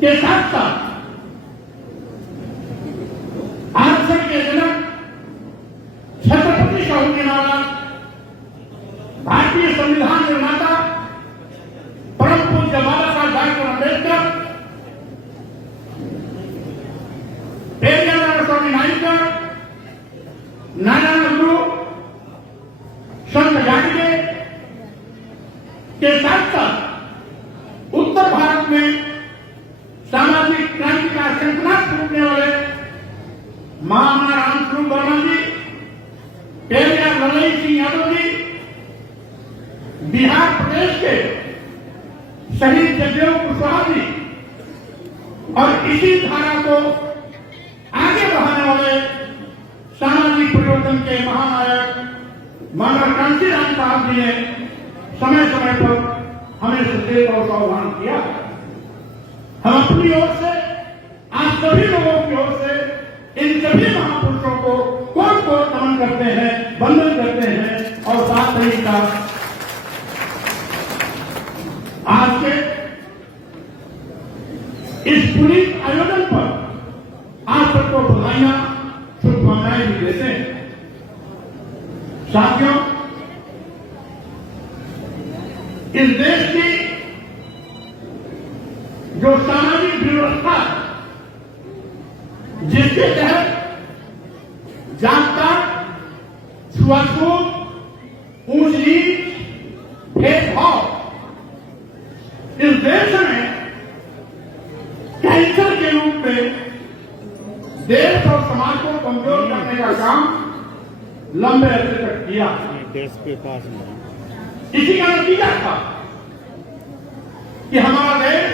के साथ साथ आरक्षण के जनक छत्रपति शाहू जी महाराज, भारतीय संविधान निर्माता परम पूज्य बाबा साहब डॉक्टर अम्बेडकर, पेरियार स्वामी नायकर, नारायण गुरु, संत जागरे के साथ साथ उत्तर भारत में सामाजिक क्रांति का शंखनाद फूंकने वाले महामना रामस्वरूप वर्मा जी, पेरियार ललई सिंह यादव जी, बिहार प्रदेश के शहीद जगदेव कुशवाहा जी और इसी धारा को आगे बढ़ाने वाले सामाजिक परिवर्तन के महानायक मानव कांशीराम साहब जी ने समय समय पर हमें सचेत और सावधान किया। हम अपनी ओर से आप सभी लोगों की ओर से इन सभी महापुरुषों को कोट कोट नमन करते हैं, वंदन करते हैं और साथ ही साथ आज के इस पुनीत आयोजन पर आप सबको बधाइयां, शुभकामनाएं भी देते हैं। साथियों, इस देश की जो सामाजिक व्यवस्था जिसके तहत जात-पात, छुआछूत, ऊंच नीच, भेदभाव इस देश में कैंसर के रूप में देश और समाज को कमजोर करने का काम लंबे अरसे तक किया। देश के पास इसी का नतीजा था कि हमारा देश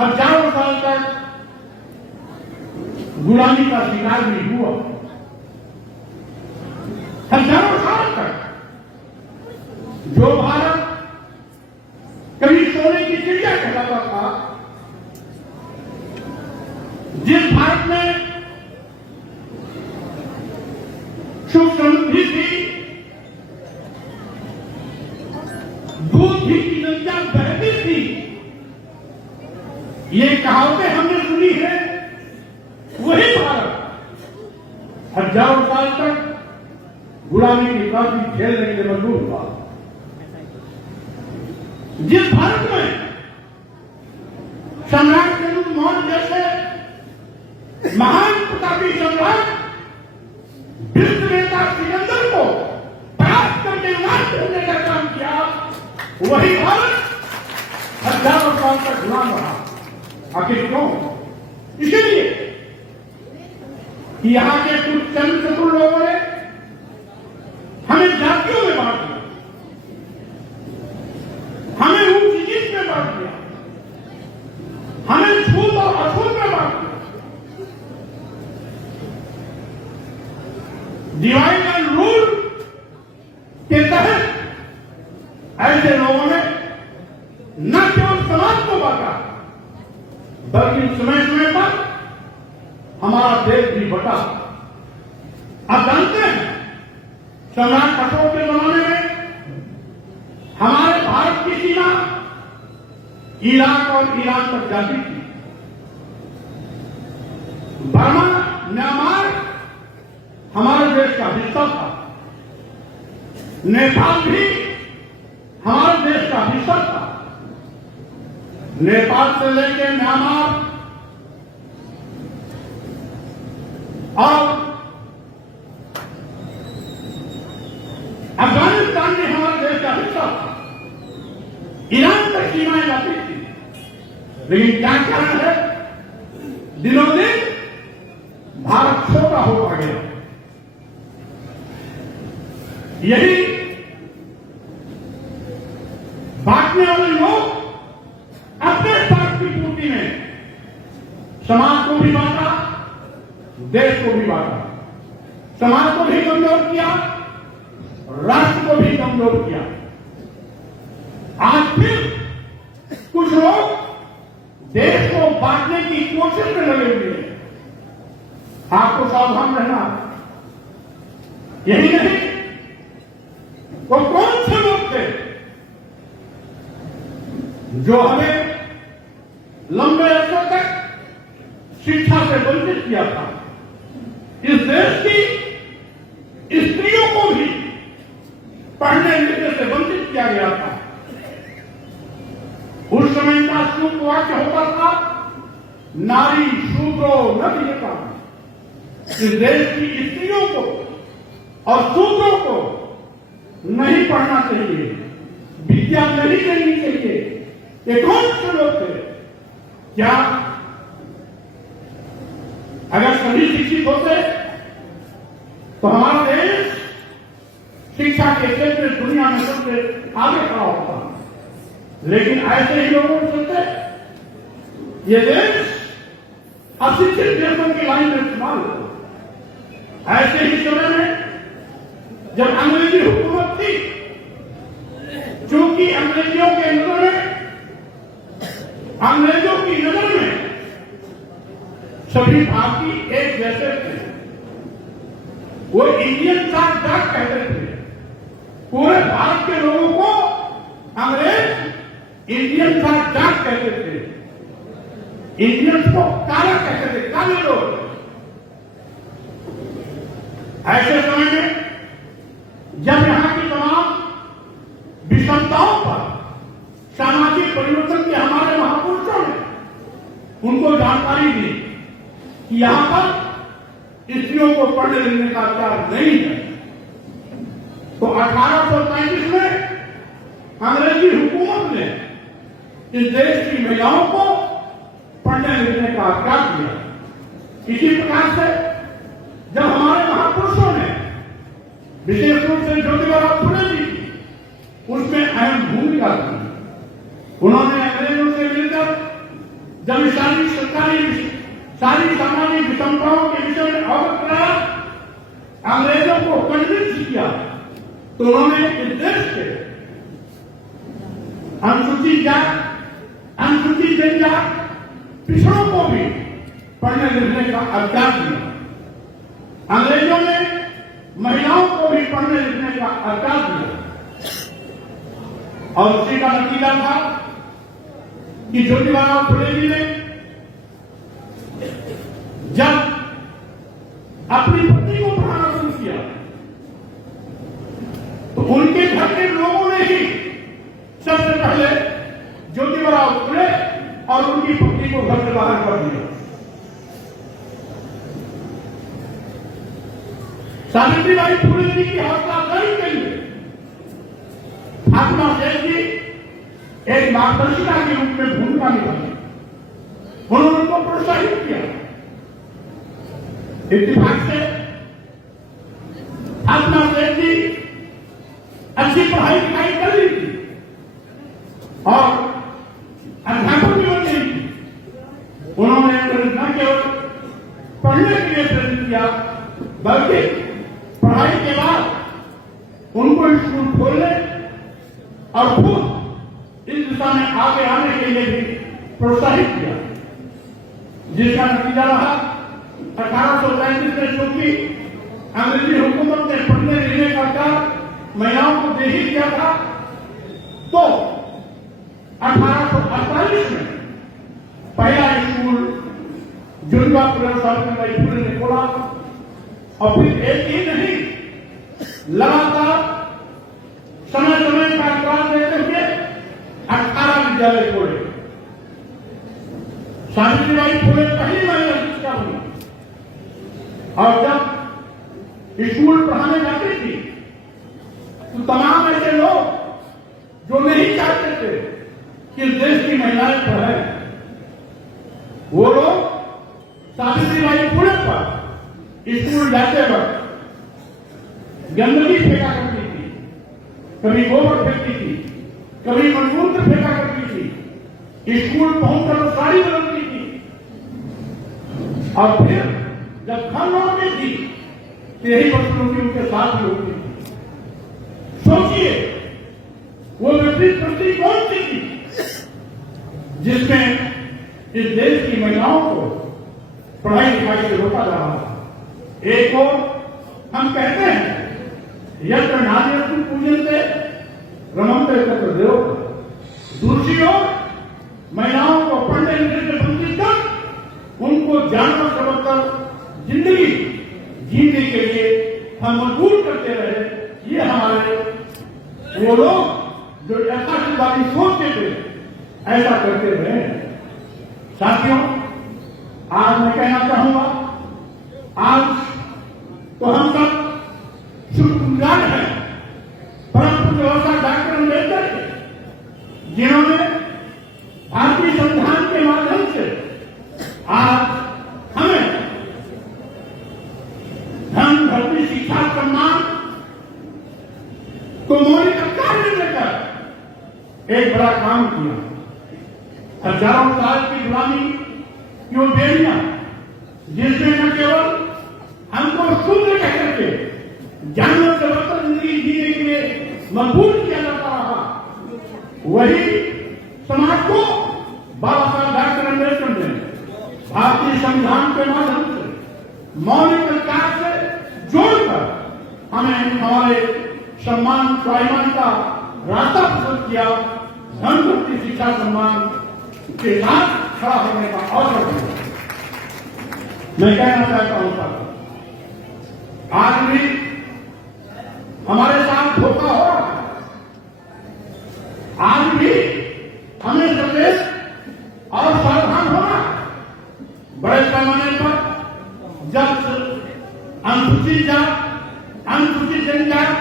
हजारों साल तक गुलामी का शिकार भी हुआ। हजारों साल तक जो भारत कभी सोने की चिड़िया कहलाता था, जिस भारत में सुख समृद्धि थी, दूध भी की नदियां बहती थी, ये कहावतें हमने सुनी है, वही भारत हजारों साल तक गुलामी की काफी झेलने के लिए मजबूर था। जिस भारत में सम्राट चंद्र मौर्य जैसे महान प्रतापी सम्राट विश्व नेता सिकंदर को परास्त करके नाश करने का काम किया, वही भारत हजारों साल तक गुलाम रहा। आखिर क्यों? इसीलिए यहां के कुछ चंद चतुर लोगों ने हमें जातियों में बांट दिया, हमें ऊंच नीच में बांट दिया, हमें छूत और अछूत में बांट दिया। डिवाइड एंड रूल के तहत ऐसे लोगों ने न केवल समाज को बांटा, बल्कि समय समय पर हमारा देश भी बटा। आप जानते हैं, सम्राट अशोक के जमाने में हमारे भारत की सीमा इराक और ईरान तक जाती थी। बर्मा, म्यांमार हमारे देश का हिस्सा था, नेपाल भी हमारे देश का हिस्सा था। नेपाल से लेकर म्यांमार और अफगानिस्तान भी हमारे देश का हिस्सा था। ईरान तक सीमाएं जाती थी, लेकिन क्या कारण है, दिनों दिन भारत छोटा होता गया। यही बांटने वाले लोग अपने स्वार्थ की पूर्ति में समाज को भी बांटा, देश को भी बांटा, समाज को भी कमजोर किया, राष्ट्र को भी कमजोर किया। आज फिर कुछ लोग देश को बांटने की कोशिश में लगे हुए हैं। आपको सावधान रहना। यही नहीं, वो कौन से लोग थे जो हमें लंबे अरसे तक शिक्षा से वंचित किया था। इस देश की स्त्रियों को भी पढ़ने लिखने से वंचित किया गया था। उस समय का शुभ वाक्य होता था, नारी शूद्रो न विजेता। इस देश की स्त्रियों को और शूद्रों को नहीं पढ़ना चाहिए, विद्या नहीं देनी चाहिए। ये कौन से लोग थे? क्या अगर सभी शिक्षित होते तो हमारा देश शिक्षा के क्षेत्र में दुनिया में सबसे आगे खड़ा होता। लेकिन ऐसे ही लोगों को सोचते ये देश अशिक्षित देशों की लाइन में इस्तेमाल हो। ऐसे ही समय में जब अंग्रेजी हुकूमत थी, चूंकि अंग्रेजों की नजर में सभी भारतीय एक जैसे थे। वो इंडियन चार्ट डाक कहते थे। पूरे भारत के लोगों को अंग्रेज इंडियन चार्ट डाक कहते थे। इंडियंस को काला कहते थे, काले लोग। ऐसे समय में जब यहां की तमाम विषमताओं पर सामाजिक परिवर्तन के हमारे महापुरुषों ने उनको जानकारी दी कि यहां पर स्त्रियों को पढ़ने लिखने का अधिकार नहीं है, तो 1835 में अंग्रेजी हुकूमत ने इस देश की महिलाओं को पढ़ने लिखने का अधिकार दिया। इसी प्रकार से जब हमारे महापुरुषों ने विशेष रूप से ज्योतिबा फुले जी उसमें अहम भूमिका की। उन्होंने अंग्रेजों से मिलकर जब सारी सामाजिक विषमताओं के विषय में अवगत कराया, अंग्रेजों को कन्विंस किया, तो उन्होंने इस देश के अनुसूचित जात, अनुसूचित जनजाति, पिछड़ों को भी पढ़ने लिखने का अधिकार दिया। अंग्रेजों ने महिलाओं को भी पढ़ने लिखने का अधिकार दिया। और उसी का नतीजा था कि ज्योतिबा फुले जी ने जब अपनी पत्नी को पढ़ाना शुरू किया, तो उनके घर के लोगों ने ही सबसे पहले ज्योतिबा फुले और उनकी पत्नी को घर से बाहर कर दिया। सावित्रीबाई फुले जी की हौसला अफजाई के लिए फातिमा सेठ जी एक मार्गदर्शिका के रूप में भूमिका निभाई। उन्होंने उनको प्रोत्साहित किया। इत्तेफाक से फातिमा सेठ जी अच्छी पढ़ाई लिखाई कर ली थी और अध्यापक भी बन गई थी। उन्होंने न केवल पढ़ने के लिए प्रेरित किया, बल्कि पढ़ाई के बाद उनको स्कूल खोलने और खुद इस दिशा में आगे आने के लिए भी प्रोत्साहित किया, जिसका नतीजा रहा 1835 में चूंकि अंग्रेजी हुकूमत ने पढ़ने लिखने का अधिकार महिलाओं को दे ही दिया था, तो 1848 में पहला स्कूल ज्योतिबा फुले सावित्रीबाई फुले ने खोला। और फिर एक ही नहीं, लगातार समय समय का अंतराल देते हुए 18 विद्यालय खोले। सावित्रीबाई फुले पहली महिला शिक्षा हुई। और जब स्कूल पढ़ाने जाती थी तो तमाम ऐसे लोग जो नहीं चाहते थे कि देश की महिलाएं पढ़े, वो लोग सावित्रीबाई फुले पर स्कूल जाते वक्त गंदगी फेंका करती थी, कभी गोबर फेंकती थी, कभी मलमूत्र फेंका करती थी, स्कूल पहुंचकर साड़ी बदलती थी। और फिर जब घर लौटती थी तो यही बच्चों की उनके साथ ही होती थी। सोचिए वो विपरीत प्रति कौन सी थी जिसमें इस देश की महिलाओं को पढ़ाई लिखाई से रोका जा रहा था। एक और हम कहते हैं यत्र नार्यस्तु पूज्यन्ते रमन्ते तत्र देवता। दूसरी ओर महिलाओं को पढ़ने लिखने जानवर से मतलब जिंदगी जीने के लिए हम मजबूर करते रहे। ये हमारे वो लोग जो यथार्थवादी सोचते थे ऐसा करते रहे। साथियों, आज मैं कहना चाहूंगा, आज तो हम सब शुक्रगुजार हैं परम पूज्य डॉक्टर अम्बेडकर के, जिन्होंने भारतीय संविधान के माध्यम से आज हमें धन, धरती, शिक्षा, सम्मान को मौलिक अधिकार मिलने का एक बड़ा काम किया। हजारों साल की गुलामी क्यों बेड़ियां, जिसमें न केवल हमको शूद्र कह करके जानवर से बदतर जिंदगी जीने के लिए मजबूर किया जाता रहा, वही समाज को बाबा साहब डॉक्टर अम्बेडकर ने भारतीय संविधान के माध्यम से मौलिक अधिकार से जोड़कर हमें हमारे सम्मान स्वाभिमान का रास्ता प्रस्तुत किया। धन, धरती, शिक्षा, सम्मान के साथ खड़ा होने का अवसर दिया। मैं कहना चाहता हूं साहब, आज भी हमारे साथ धोखा हो रहा है। आज भी हमें सचेत और सावधान होना है। बड़े पैमाने पर जब अनुसूचित जात, अनुसूचित जनजाति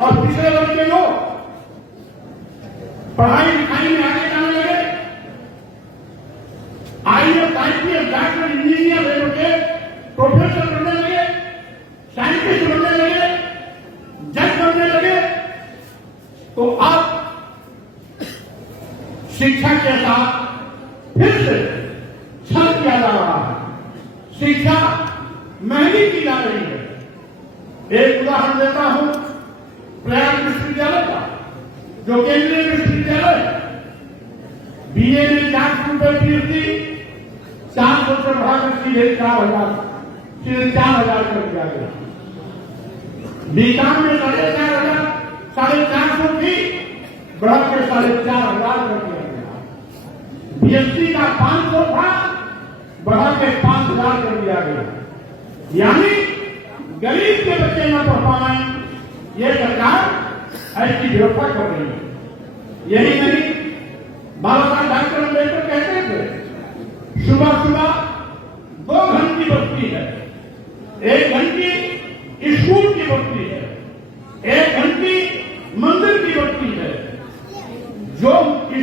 और पिछड़े वर्ग के लोग पढ़ाई लिखाई में आगे जाने लगे, IAS, IPS, doctor, engineer, advocate, professor बनने लगे, साइंटिस्ट बनने लगे, जज बनने लगे, तो अब शिक्षा के साथ फिर से छल किया जा रहा है। शिक्षा महंगी की जा रही है। एक उदाहरण देता हूं प्रयाग विश्वविद्यालय का, जो केंद्रीय विश्वविद्यालय है। BA में 400 रुपए फीस थी, 400 से बढ़ाकर सीधे 4,000 कर दिया गया। बीकॉम में 4,500 थी, बढ़ाकर 4,500 कर दिया गया। BSc का 500 था, बढ़ा के 5,000 कर दिया गया। यानी गरीब के बच्चे न पढ़ पाए, ये सरकार ऐसी व्यवस्था कर रही है। यही नहीं, बाबा साहब डॉक्टर अम्बेडकर कहते थे सुबह सुबह 2 घंटी बजती है, 1 घंटी स्कूल की बजती है, 1 घंटी मंदिर की बजती है। जो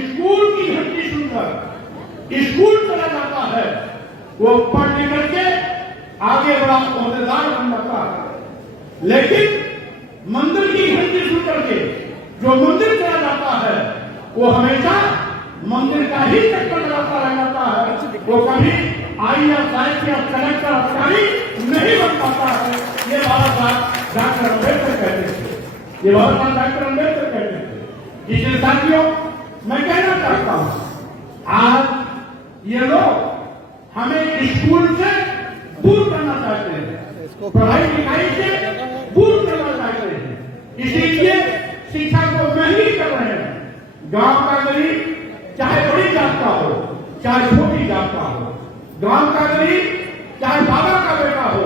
स्कूल की घंटी सुनकर स्कूल चला जाता है, वो पढ़ लिख करके आगे बड़ा ओहदेदार बन जाता है। लेकिन मंदिर की घंटी सुन करके जो मंदिर चला जाता है, वो हमेशा मंदिर का ही चक्कर लगाता रह जाता है। वो कभी IAS, IPS, कलेक्टर, अधिकारी नहीं बन पाता है। ये बाबा साहब डॉक्टर अम्बेडकर कहते थे, ये बाबा साहब डॉक्टर अम्बेडकर कहते थे। इसलिए साथियों, मैं कहना चाहता हूं, आज ये लोग हमें स्कूल से दूर करना चाहते हैं, पढ़ाई लिखाई से दूर करना चाहते हैं। इसीलिए शिक्षा को महंगी कर रहे हैं। गांव का गरीब चाहे बड़ी जात का हो, चाहे छोटी जात का हो, गांव का गरीब चाहे बाबा का बेटा हो,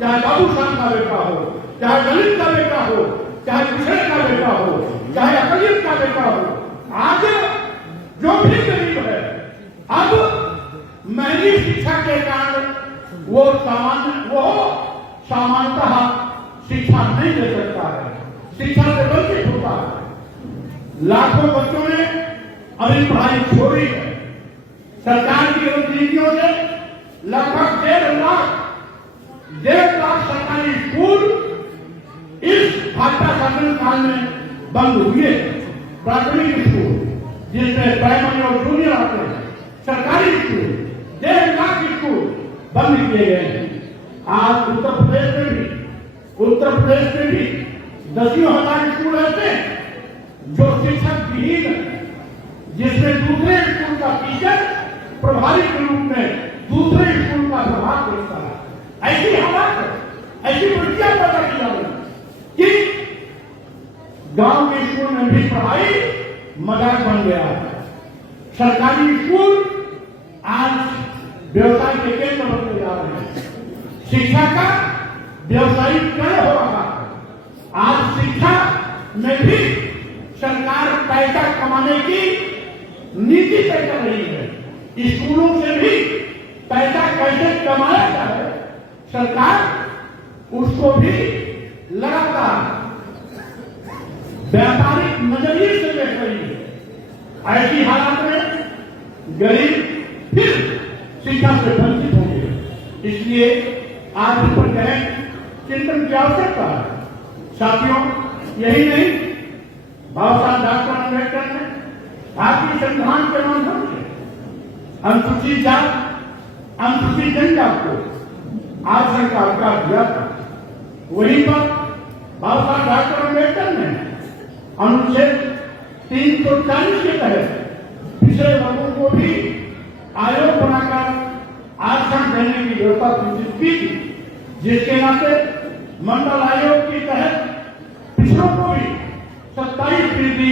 चाहे बाबू साहब का बेटा हो, चाहे दलित का बेटा हो, चाहे पिछड़े का बेटा हो, चाहे अकलियत का बेटा हो, आज जो भी गरीब है, अब महंगी शिक्षा के कारण वो सामान्यतः शिक्षा नहीं दे सकता है, शिक्षा से वंचित होता है। लाखों बच्चों ने अभी पढ़ाई छोड़ी है। सरकार की नीतियों से लगभग 1.5 लाख सरकारी स्कूल इस भाजपा शासन काल में बंद हुए। प्राथमिक स्कूल जिसमें प्राइमरी और जूनियर आते हैं, सरकारी स्कूल 1.5 लाख स्कूल बंद किए गए हैं। आज उत्तर प्रदेश में भी 10,000 स्कूल ऐसे जो शिक्षक विहीन है, जिसमें दूसरे स्कूल का टीचर प्रभावी के रूप में दूसरे स्कूल का प्रभाव करता है। ऐसी हालात है, ऐसी परिस्थितियां पैदा की जा रही कि गांव के स्कूल में भी पढ़ाई मजाक बन गया है। सरकारी स्कूल आज व्यवसाय के केंद्र बनते जा शिक्षा का व्यवसायीकरण हो रहा है। आज शिक्षा में भी सरकार पैसा कमाने की नीति तय कर रही है। स्कूलों से भी पैसा कैसे कमाया जाए, सरकार उसको भी लगातार व्यापारिक नजरिए से देख रही है। ऐसी हालत में गरीब फिर शिक्षा से वंचित होंगे। इसलिए आज इस पर गहन चिंतन की आवश्यकता है। साथियों, यही नहीं, बाबा साहब डॉक्टर अम्बेडकर ने भारतीय संविधान के माध्यम से अनुसूचित जात, अनुसूचित जनजात को आरक्षण का अधिकार दिया था। वहीं पर बाबा साहब डॉक्टर अम्बेडकर ने अनुच्छेद 340 के तहत पिछड़े वर्गों को भी आयोग बनाकर आरक्षण देने की व्यवस्था सुनिश्चित की थी, जिसके नाते मंडल आयोग के तहत पिछड़ों को भी 27%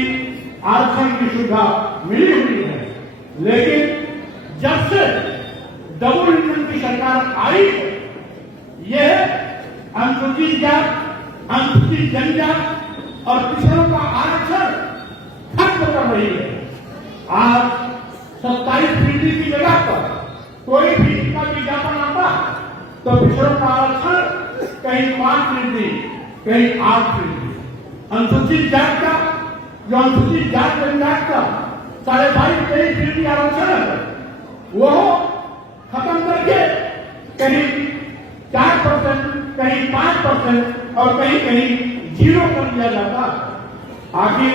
आरक्षण की सुविधा मिली हुई है। लेकिन जब से डबल इंजन की सरकार आई है, यह अनुसूचित जात, अनुसूचित जनजात और पिछड़ों का आरक्षण खत्म कर रही है। आज 27% की जगह पर कोई भी इसका विज्ञापन आता तो पिछड़ों का आरक्षण कहीं 5%, कहीं 8%। अनुसूचित जात का, जो अनुसूचित जात जनजात का 22.5% आरक्षण है, वो खत्म करके कहीं 4%, कहीं 5% और कहीं कहीं 0 कर दिया जाता। आखिर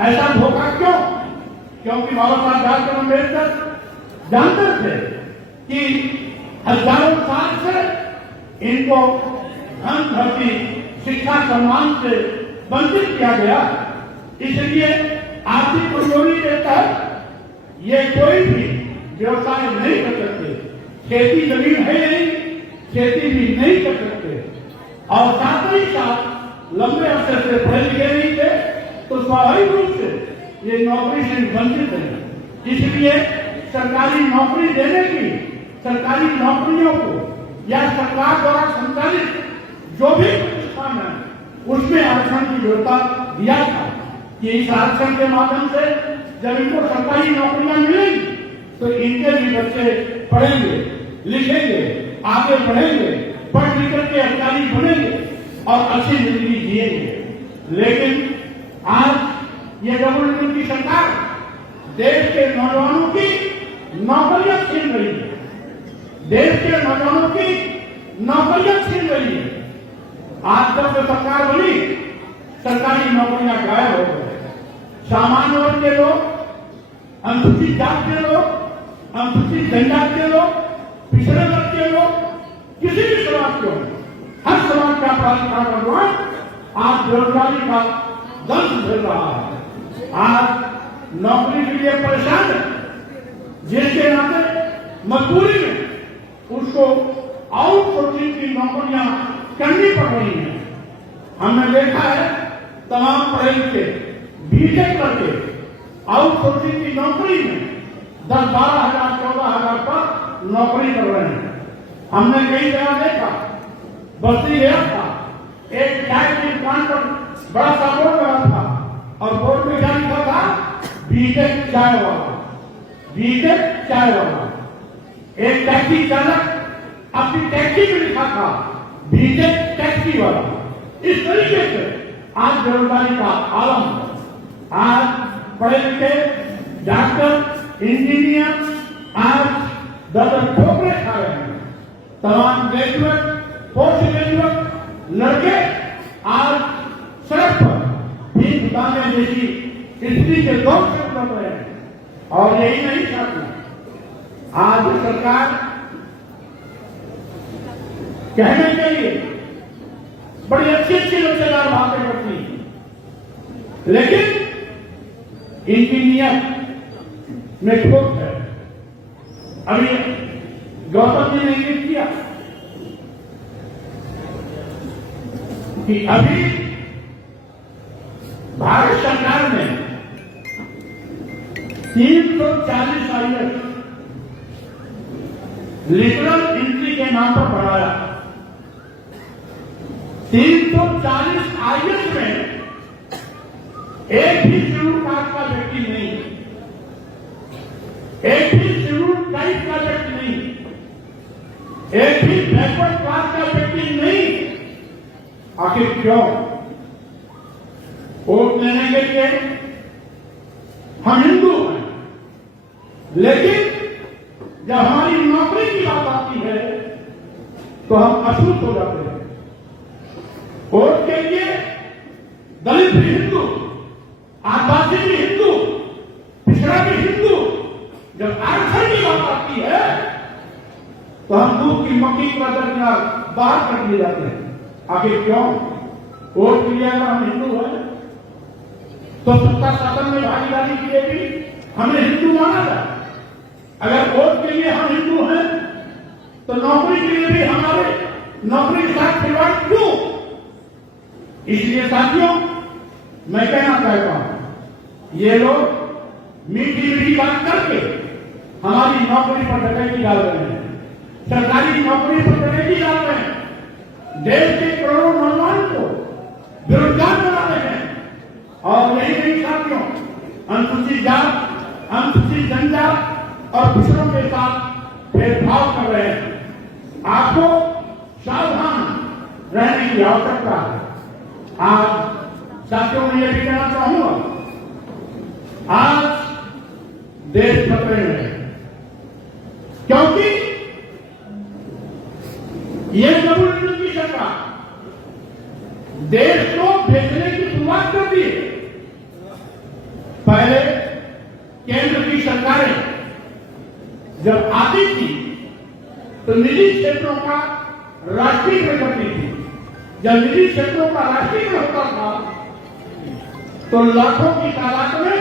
ऐसा धोखा क्यों? क्योंकि बाबा साहब डॉक्टर अम्बेडकर जानते थे कि हजारों साल से इनको धन, धरती, शिक्षा, सम्मान से वंचित किया गया। इसलिए आर्थिक कमजोरी के तहत ये कोई भी व्यवसाय नहीं कर सकते। खेती जमीन है नहीं, खेती भी नहीं कर सकते। और साथ ही साथ लंबे अरसे से पढ़े लिखे नहीं थे, तो स्वाभाविक रूप से ये नौकरी से वंचित है। इसलिए सरकारी नौकरी देने की, सरकारी नौकरियों को या सरकार द्वारा संचालित जो भी प्रतिष्ठान है, उसमें आरक्षण की व्यवस्था दिया था कि इस आरक्षण के माध्यम से जब इनको सरकारी नौकरियां मिलेंगी तो इनके भी बच्चे पढ़ेंगे, लिखेंगे, आगे बढ़ेंगे, पढ़ लिख करके अधिकारी बनेंगे और अच्छी जिंदगी जिएंगे। लेकिन आज ये डबल इंजन की सरकार देश के नौजवानों की नौकरियां छीन रही है। देश के नौजवानों की नौकरियां छीन रही है। आज जब से सरकार बनी, सरकारी नौकरियां गायब हो गई। सामान्य वर्ग के लोग, अनुसूचित जात के लोग, अनुसूचित जनजात के लोग, पिछड़े वर्ग के लोग, किसी भी समाज के हो, हर समाज का प्राधिकार आज बेरोजगारी का दंश झेल रहा है। आज नौकरी के लिए परेशान है, जिसके नाते मजबूरी में उसको आउटसोर्सिंग की नौकरियां करनी पड़ रही हैं। हमने देखा है तमाम पढ़े लिखे बीटेक करके आउटसोर्सिंग की नौकरी में 10-12 हजार 14 हजार पर नौकरी कर रहे हैं। हमने कई जगह देखा, बस्ती गया था, एक चाय की दुकान पर बड़ा सा बोर्ड लगा था और बोर्ड में क्या लिखा था? बीटेक चाय वाला, बीटेक चाय वाला। एक टैक्सी चालक अपनी टैक्सी में लिखा था बीटेक टैक्सी वाला। इस तरीके से आज बेरोजगारी का आलम है। आज पढ़े लिखे डॉक्टर, इंजीनियर आज दर ठोकरे खा रहे हैं। तमाम ग्रेजुएट, पोस्ट ग्रेजुएट लड़के आज सड़क पर भीख मांगने जैसी स्थिति के दौर से उतर रहे हैं। और यही नहीं साथी, आज सरकार कहने के लिए बड़ी अच्छी अच्छी लचेदार बातें करती है, लेकिन इनकी नियत में खोट है। अभी गौतम जी ने ये किया कि अभी भारत सरकार ने 340 IAS लिटरल एंट्री के नाम पर बढ़ाया। 340 आईएस में एक भी शेड्यूल कास्ट का व्यक्ति नहीं, एक भी शेड्यूल ट्राइब का व्यक्ति नहीं, एक भी बैकवर्ड क्लास का व्यक्ति नहीं। आखिर क्यों? वोट लेने के लिए हम हिंदू हैं, लेकिन जब हमारी नौकरी की बात आती है तो हम अछूत हो जाते हैं। वोट के लिए दलित भी हिंदू, आदिवासी भी हिंदू, पिछड़ा भी हिंदू, जब आरक्षण की बात आती है तो हम दूध की मक्खी का दर्जा बाहर कर दिए जाते हैं। आखिर क्यों? वोट के लिए अगर हम हिंदू हैं तो सत्ता शासन में भागीदारी के लिए भी हमें हिंदू माना जाए। अगर वोट के लिए हम हिंदू हैं तो नौकरी के लिए भी हमारे नौकरी के साथ खिलवाड़ क्यों? इसलिए साथियों, मैं कहना चाहता हूं, ये लोग मीठी मीठी बात करके हमारी नौकरी पर डकैती डाल रहे हैं, सरकारी नौकरी पर डकैती डाल रहे हैं, देश के करोड़ों नौजवान को बेरोजगार बना रहे हैं। और यही नहीं साथियों, अनुसूचित जात, अनुसूचित जनजात और पिछड़ों के साथ भेदभाव कर रहे हैं। आपको सावधान रहने की आवश्यकता है। आज साथियों में यह भी कहना चाहूंगा, आज देश खतरे में है, क्योंकि ये नवनिर्मित की सरकार देश को भेजने की शुरुआत कर दी है। पहले केंद्र की सरकारें जब आती थी तो निजी क्षेत्रों का राष्ट्रीयकरण करती थी। जब निजी क्षेत्रों का राष्ट्रीयकरण होता था तो लाखों की तादाद में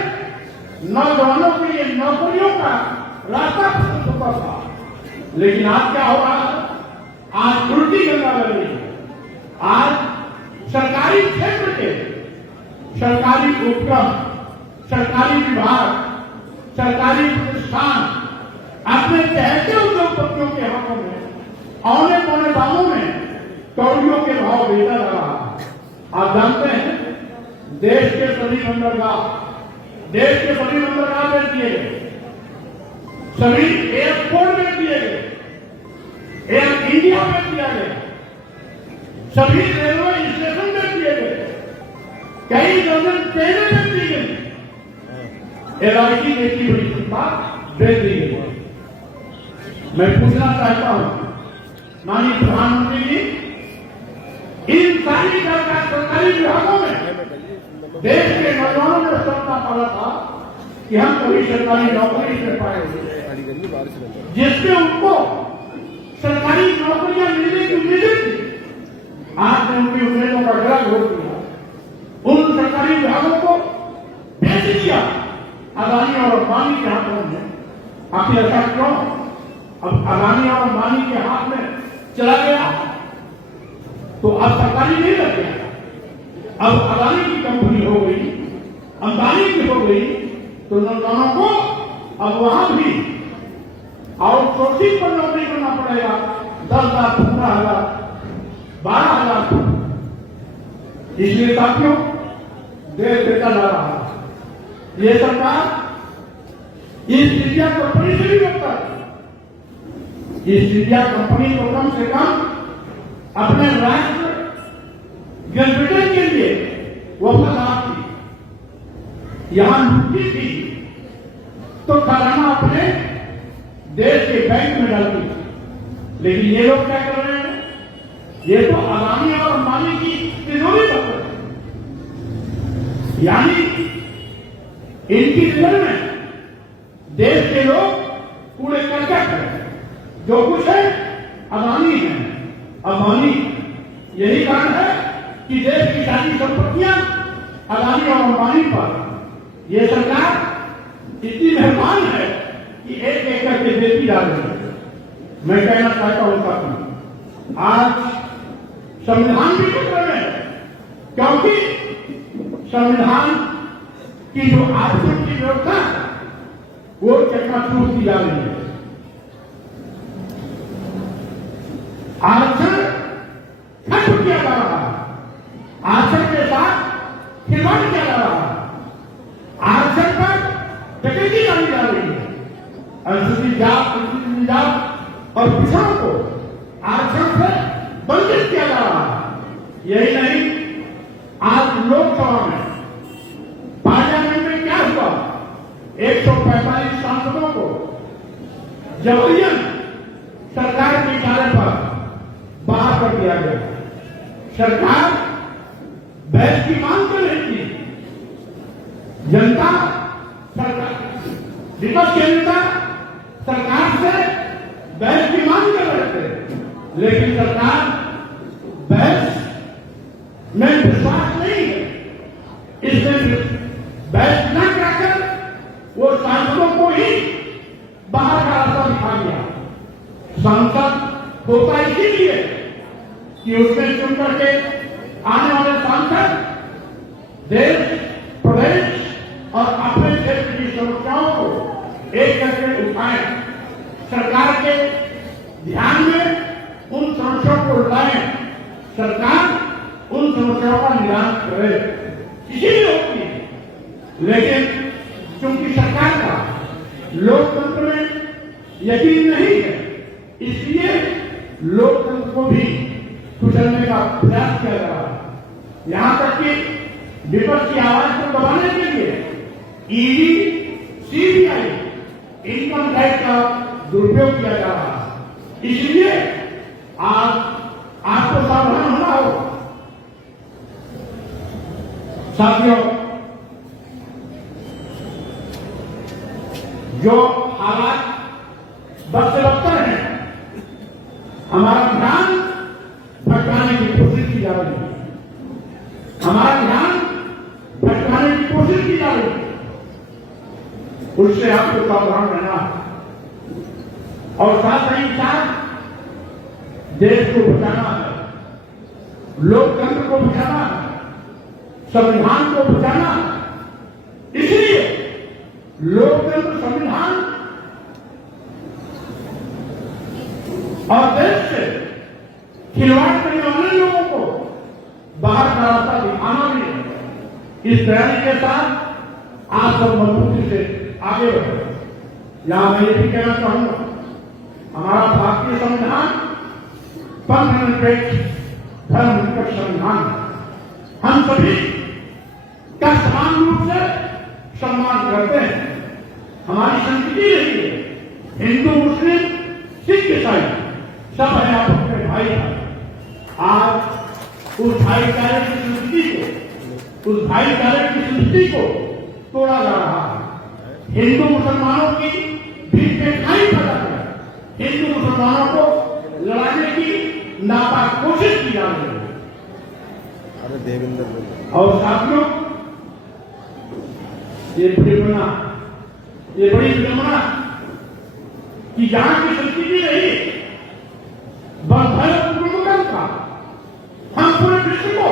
नौजवानों के लिए नौकरियों का रास्ता प्रस्तुत होता था। लेकिन आज क्या हो रहा है? आज उल्टी गंगा बह रही है। आज सरकारी क्षेत्र के सरकारी उपक्रम, सरकारी विभाग, सरकारी प्रतिष्ठान अपने चहते उद्योगपतियों के हाथों में औने पौने दामों में कौड़ियों के भाव बेचा जा रहा है। आप जानते हैं, देश के सभी बंदरगाह बेच दिए गए, सभी एयरपोर्ट बेच दिए गए, एयर इंडिया बेच दिया गया, सभी रेलवे स्टेशन बेच दिए गए, कई दर्जन ट्रेनें बेच दी गई, LIC जैसी बड़ी संस्था बेच दी गई। मैं पूछना चाहता हूं माननीय प्रधानमंत्री जी, इन सारी सरकारी विभागों में देश के नौजवानों ने सपना पाला था कि हम कभी सरकारी नौकरी कर पाएंगे, जिससे उनको सरकारी नौकरियां मिलने की उम्मीदें थी। आज ने उनकी उम्मीदों का गला घोट दिया, उन सरकारी विभागों को बेच दिया अदानी और अंबानी के हाथों में। आखिर ऐसा क्यों? अब अदानी और अंबानी के हाथ में चला गया तो अब सरकारी नहीं रह गया, अब अदानी की कंपनी हो गई, अंबानी की हो गई, तो नौजवानों को अब वहां भी आउटसोर्सिंग पर नौकरी करना पड़ेगा। 10,000, 15,000, 12,000। इसलिए साथियों, देश बेचा जा रहा है। ये सरकार इस इंडिया कंपनी से भी बेहतर है। इस इंडिया कंपनी को कम से कम अपने राष्ट्र ग्रेट ब्रिटेन के लिए वफादार थी। यहां लुटती थी तो खजाना अपने देश के बैंक में डालती थी। लेकिन ये लोग क्या कर रहे हैं? ये तो अदानी और अंबानी की तिजोरी भर रहे हैं। यानी इनकी नजर में देश के लोग कूड़े करकट हैं, जो कुछ है अदानी है, अंबानी। यही कारण है कि देश की सारी संपत्तियां अदानी और अंबानी पर ये सरकार इतनी मेहरबान है कि एक एक करके देती जा रही है। मैं कहना चाहता हूं साथियों, आज संविधान भी खतरे में है, क्योंकि संविधान की जो आरक्षण की व्यवस्था है वो चकनाचूर की जा रही है। आरक्षण खत्म किया जा रहा है। अनुसूचित जाति और पिछड़ों को आरक्षण से वंचित किया जा रहा है। यही नहीं, आज लोकसभा में, पार्लियामेंट में क्या हुआ, 145 सांसदों को जबरन सरकार के इशारे पर बाहर कर दिया गया। सरकार बहस की मांग कर रही थी, जनता सरकार, विपक्ष के नेता सरकार से बहस की मांग कर रहे थे, लेकिन सरकार बहस में विश्वास नहीं है, इसलिए बहस न कराकर वो सांसदों को ही बाहर का रास्ता दिखा दिया। सांसद होता इसीलिए कि उसमें चुन करके आने वाले सांसद देश, प्रदेश और अपने क्षेत्र की समस्याओं को एक करके उठाएं, सरकार के ध्यान में उन समस्याओं को लाएं, सरकार उन समस्याओं का निदान करे, इसीलिए होती है। लेकिन क्योंकि सरकार का लोकतंत्र में यकीन नहीं है, इसलिए लोकतंत्र को भी कुचलने का प्रयास किया जा रहा है। यहां तक कि विपक्ष की आवाज को दबाने के लिए ईडी, सीबीआई, इनकम टैक्स का दुरुपयोग किया जा रहा है। इसलिए आज आपको सावधान होना हो। साथियों, जो हालात वक्त से बदतर हैं, हमारा ध्यान भटकाने की कोशिश की जा रही है, हमारा ध्यान भटकाने की कोशिश की जा रही है, उससे आपको सावधान रहना है। और साथ ही साथ देश को बचाना है, लोकतंत्र को बचाना है, संविधान को बचाना है। इसलिए लोकतंत्र, संविधान और देश से खिलवाड़ करने वाले लोगों को बाहर का रास्ता दिखाना भी है। इस तैयारी के साथ आप सब मजबूती से आगे बढ़े। यहां मैं ये भी कहना चाहूंगा, हमारा भारतीय संविधान पंथनिरपेक्ष, धर्मनिरपेक्ष संविधान है। हम सभी का समान रूप से सम्मान करते हैं। हमारी संस्कृति रही है, हिंदू, मुस्लिम, सिख, ईसाई सब है आपस में भाई भाई। आज उस भाईचारे की संस्कृति को, उस भाईचारे की संस्कृति को तोड़ा जा रहा है। हिंदू मुसलमानों की बीच में खाई पैदा कर हिंदू मुसलमानों को लड़ाने की नापाक कोशिश की जा रही है। और साथियों, ये बड़ी विडंबना कि जहां की संस्कृति रही बंधन का, हम पूरे विश्व को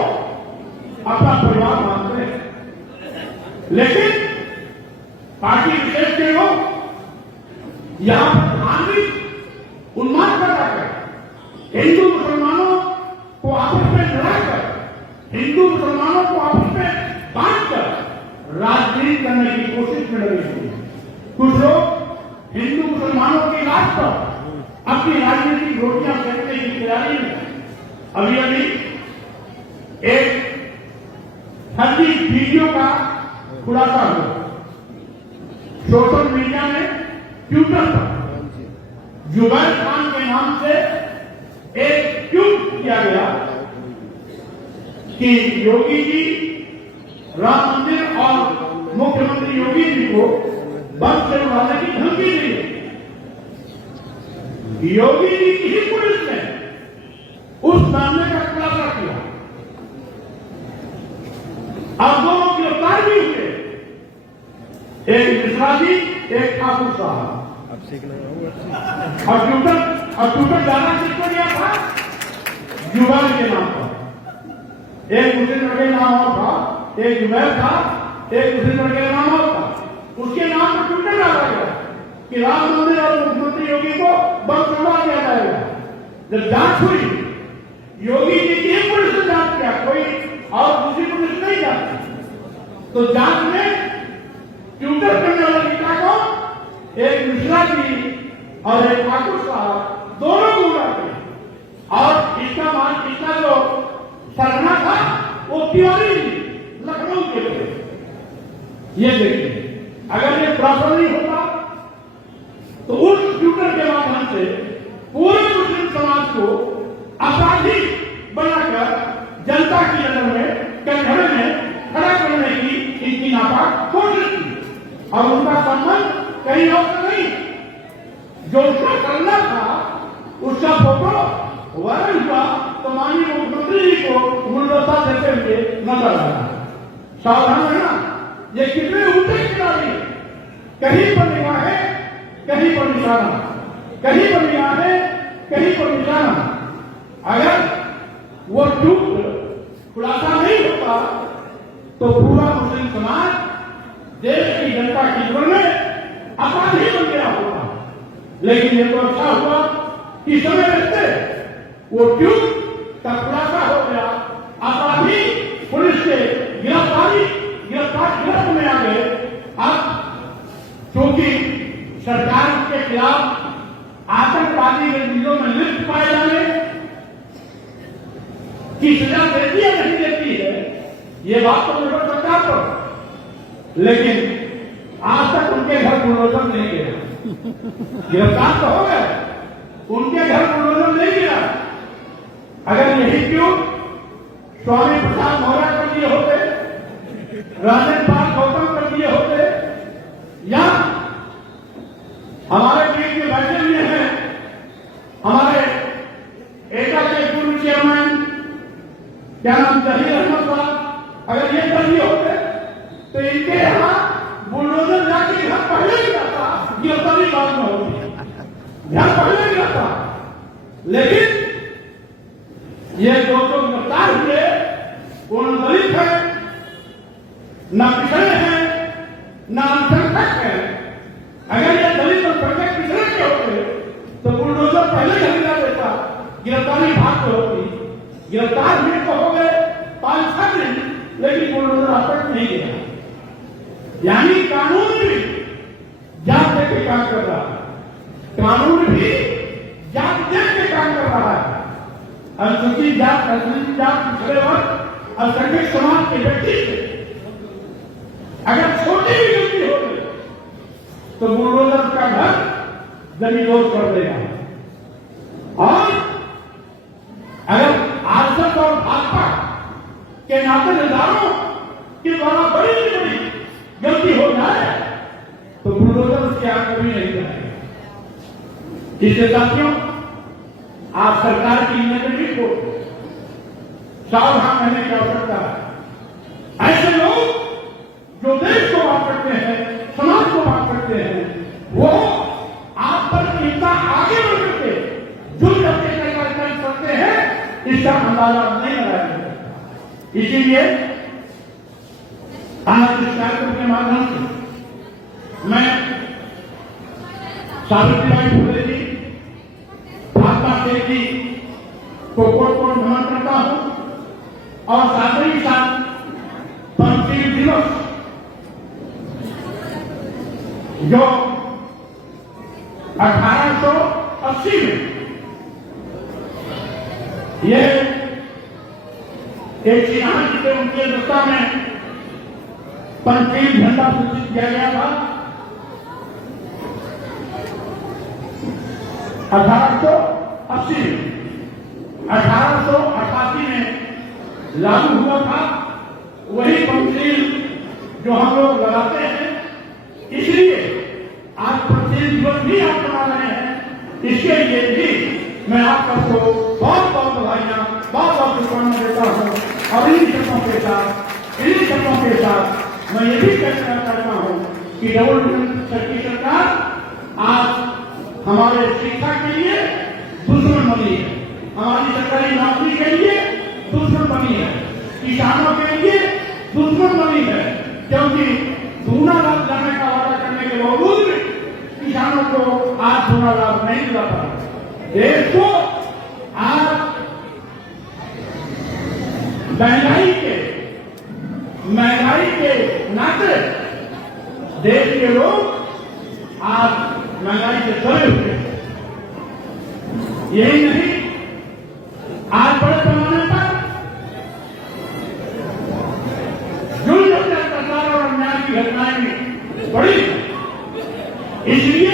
अपना परिवार मानते हैं, लेकिन पार्टी विशेष के लोग यहां पर धार्मिक उन्माद कर हिंदू मुसलमानों को आपस में लड़ाकर, हिंदू मुसलमानों को आपस में बांटकर राजनीति करने की कोशिश में लगी थी। कुछ लोग हिंदू मुसलमानों की लाश पर अपनी राजनीतिक रोटियां सेकने की तैयारी में। अभी एक फर्जी वीडियो का खुलासा हुआ सोशल मीडिया में, ट्विटर पर जुबैर खान के नाम से एक ट्वीट किया गया कि योगी जी राम मंदिर और मुख्यमंत्री योगी जी को बम से उड़ाने की धमकी दी। योगी जी की ही पुलिस ने उस मामले का खुलासा किया। अब दोनों गिरफ्तार भी हुए, एक मिश्रा जी, एक ठाकुर साहब। और ट्विटर जाना किसको दिया था? जुबैर के नाम पर। एक मुस्लिम लड़के नाम और था, एक जुबैर था, एक मुस्लिम लड़के का नाम और था। उसके नाम पर ट्विटर डाला गया कि राम मंदिर और मुख्यमंत्री योगी को बम से उड़ा दिया जाएगा। जब जांच हुई, योगी जी की पुलिस ने जांच किया, कोई और दूसरी पुलिस नहीं जाती। तो जांच में ट्विटर करने वाले नेता को एक मिश्रा जी और एक ठाकुर साहब दोनों को उड़ाते और इसका जो सरना था वो तिवारी लखनऊ के थे। ये देखिए, अगर ये प्रॉपर नहीं होता तो उस ट्विटर के माध्यम से पूरे मुस्लिम समाज को अपराधी बनाकर जनता की नजर में कटघरे में खड़ा करने की इनकी नापाक कोशिश की और उनका संबंध कहीं और से नहीं। जो उसका करना था उसका फोटो वायरल हुआ तो माननीय मुख्यमंत्री जी को गुलदस्ता देते हुए नजर आया। सावधान रहना, ये कितने ऊंचे खिलाड़ी, कहीं पर निगाहें कहीं पर निशाना, कहीं पर निगाहें कहीं पर निशाना। अगर वो झूठ खुलासा नहीं होता तो पूरा मुस्लिम समाज देश की जनता की नजर में अपराधी बन गया होता। लेकिन ये तो अच्छा हुआ कि समय रहते वो झूठ का खुलासा हो गया, अपराधी पुलिस के गिरफ्तार में आ गए। अब क्योंकि सरकार के खिलाफ आतंकवादी गतिविधियों में लिप्त पाए जाने की सजा देती है नहीं देती है, ये बात तो निर्भर सरकार पर। लेकिन आज तक उनके घर बुलडोजर नहीं गया। गिरफ्तार तो हो गए, उनके घर बुलडोजर नहीं गया। अगर यही क्यों स्वामी प्रसाद मौर्य कर दिए होते, राजेंद्र पाल गौतम कर दिए होते, या हमारे बीच में बैठे हुए हैं हमारे एटा के पूर्व चेयरमैन क्या नाम जहीर अहमद साहब, अगर ये कर दिए होते तो इनके यहां बुलडोजर जाके घर पहले ही जाता, गिरफ्तारी बाद में होती, घर पहले ही जाता। लेकिन ये दो गिरफ्तार हुए, वो न दलित है, न पिछड़े हैं, न अल्पसंख्यक है। अगर ये दलित और अल्पसंख्यक पिछड़े के होते तो बुलडोजर पहले ही हटा देता, गिरफ्तारी भाग पे होती। गिरफ्तार हुए तो हो गए 5-6 दिन, लेकिन बुलडोजर अब तक नहीं गया। यानी कानून भी जात देख के काम कर रहा है, कानून भी जात देख के काम कर रहा है। अनुसूचित जात, अनुसूचित जात, पिछड़े वर्ग, अल्पसंख्यक समाज के व्यक्ति से अगर छोटी भी गलती हो गई तो बुलडोजर का घर जमींदोज कर देगा। और अगर आरएसएस और भाजपा के नातेदारों के द्वारा बड़ी से बड़ी गलती हो जाए तो बुलडोजर उसके आगे कभी नहीं जाएगा। इसलिए साथियों, आप सरकार की नेगेटिव को सावधान रहने की आवश्यकता है। ऐसे लोग जो देश को बांट सकते हैं, समाज को बांट सकते हैं, वो आप पर इतना आगे बढ़ सकते जो करके कर सकते हैं, इसका अंदाजा नहीं लगाया जा सकता। इसीलिए आज इस कार्यक्रम के माध्यम से मैं सावित्रीबाई फुले जी, महात्मा शेर जी को कोट नमन करता हूं और साथ ही साथ पंचशील दिवस जो 1880 में ये एक सिन्हा जी के उनके दस्ता में पंचशील झंडा सूचित किया गया था। 1888 में लागू हुआ था। वही पंचशील जो हम लोग लगाते हैं, इसलिए आज पंचशील दिवस भी आप मना रहे हैं। इसके लिए भी मैं आप सबको बहुत बहुत बधाइयां, बहुत बहुत शुभकामनाएं देता हूं। और इन्हीं शब्दों के साथ मैं ये भी कहना चाहता हूं कि डबल की सरकार आज हमारे शिक्षा के लिए दुश्मन बनी है, हमारी सरकारी नौकरी के लिए दुश्मन बनी है, किसानों के लिए दुश्मन बनी है। क्योंकि दूना लाभ जाने का वादा करने के बावजूद भी किसानों को आज दूना लाभ नहीं मिला था। देश को आज महंगाई के नाते देश के लोग आज महंगाई से सड़े हुए हैं। यही नहीं, आज बड़े पैमाने पर जुल्म, अत्याचार और अन्याय की घटनाएं भी बढ़ी, इसलिए